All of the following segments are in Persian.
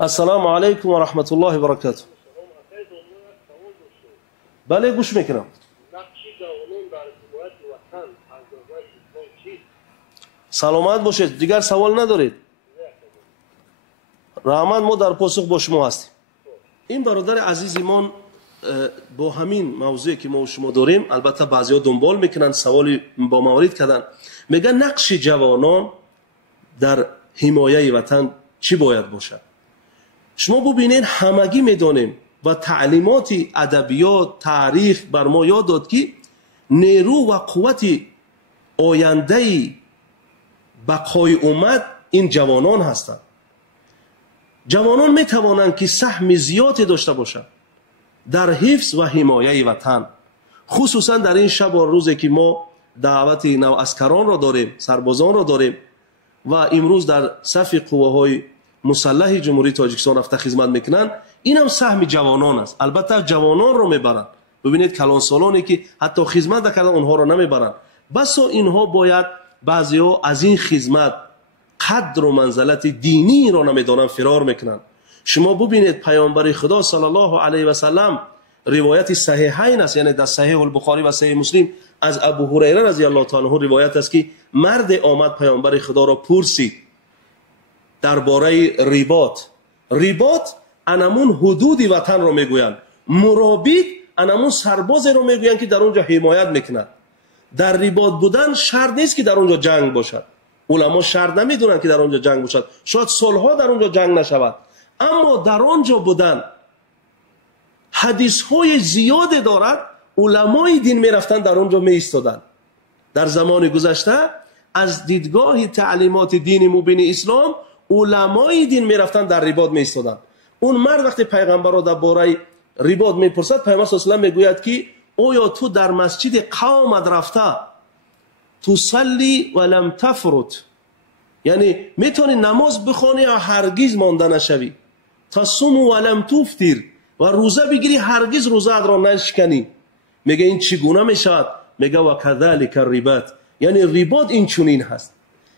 السلام علیکم و رحمت الله و برکاته. بله گوش میکنم. سلامت باشید. دیگر سوال ندارید؟ رحمت ما در پاسخ با شما هستیم. این برادر عزیزمان با همین موضوعی که ما و شما داریم، البته بعضیا دنبال میکنن، سوالی با موارد کردن، میگن نقش جوانان در حمایه وطن چی باید باشد؟ شما ببینید همگی میدانیم و تعلیمات ادبیات تاریخ بر ما یاد داد که نیرو و قوت آینده بقای امت این جوانان هستند. جوانان میتوانند که سهم زیادی داشته باشند در حفظ و حمایه وطن، خصوصا در این شب و روزی که ما دعوت نوعسکران را داریم، سربازان را داریم و امروز در صف قواهای مسلح جمهوری تاجیکستان رفته خدمت میکنن. این هم سهم جوانان است. البته جوانان رو میبرن، ببینید کلان سالانی که حتی خدمت نکردن اونها رو نمیبرن. بسا اینها باید بعضیا از این خدمت قدر و منزلت دینی را نمیدانن، فرار میکنن. شما ببینید پیامبر خدا صلی الله علیه و سلم، روایت صحیحین است، یعنی در صحیح البخاری و صحیح مسلم از ابو هریره رضی الله تعالی عنه روایت است که مرد آمد پیامبر خدا را پرسید درباره ریباط انمون حدود وطن رو میگویند، مرابط انمون سرباز رو میگویند که در اونجا حمایت میکند. در ریباط بودن شرط نیست که در اونجا جنگ باشد. علما شرط نمیدونن که در اونجا جنگ باشد، شاید سالها در اونجا جنگ نشود، اما در اونجا بودن حدیث های زیاد دارد. علمای دین میرفتن در اونجا می ایستادن. در زمان گذشته از دیدگاه تعلیمات دین مبین اسلام علمای دین میرفتن در ریباط می ایستادن. اون مرد وقتی پیغمبر را درباره ریباط میپرسد، پیامبر صلی الله علیه و میگوید که آیا تو در مسجد قومت رفته تصلی ولم تفرط، یعنی میتونی نماز بخوانی و هرگز مانده نشوی، تصوم ولم تفطر، و روزه بگیری هرگز روزه را نشکنی. میگه این چگونه میشود؟ میگه و کذالک الرباط، یعنی ریباط این چنین هست.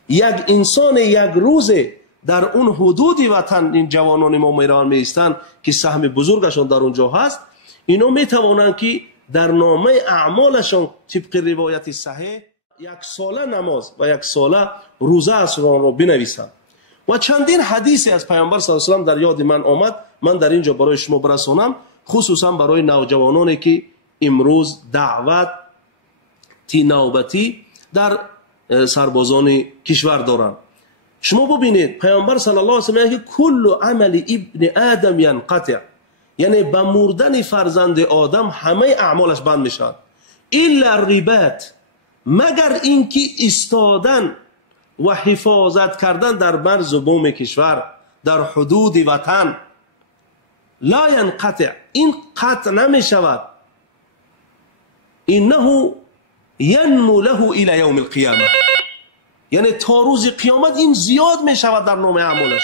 یک انسان یک روزه در اون حدود وطن این جوانان ما میران میستن که سهم بزرگشان در اونجا هست، اینا میتوانند که در نامه اعمالشان طبق روایت صحیح یک ساله نماز و یک ساله روزه از را بنویسند. و چندین حدیثی از پیامبر صلی الله علیه و سلم در یاد من آمد، من در اینجا برای شما برسانم، خصوصا برای نوجوانانی که امروز دعوت تی نوبتی در سربازان کشور دارند. شما ببینید پیامبر صلی الله علیه و سلم میگه کل عمل ابن آدم ینقطع، یعنی به مردن فرزند آدم همه اعمالش بند میشد، الا الرباط، مگر اینکه ایستادن و حفاظت کردن در مرز و بوم کشور، در حدود وطن. لا ینقطع، این قطع نمی شود. انه ینمو له الى یوم القیامه، یعنی تا روز قیامت این زیاد می شود در نام اعمالش.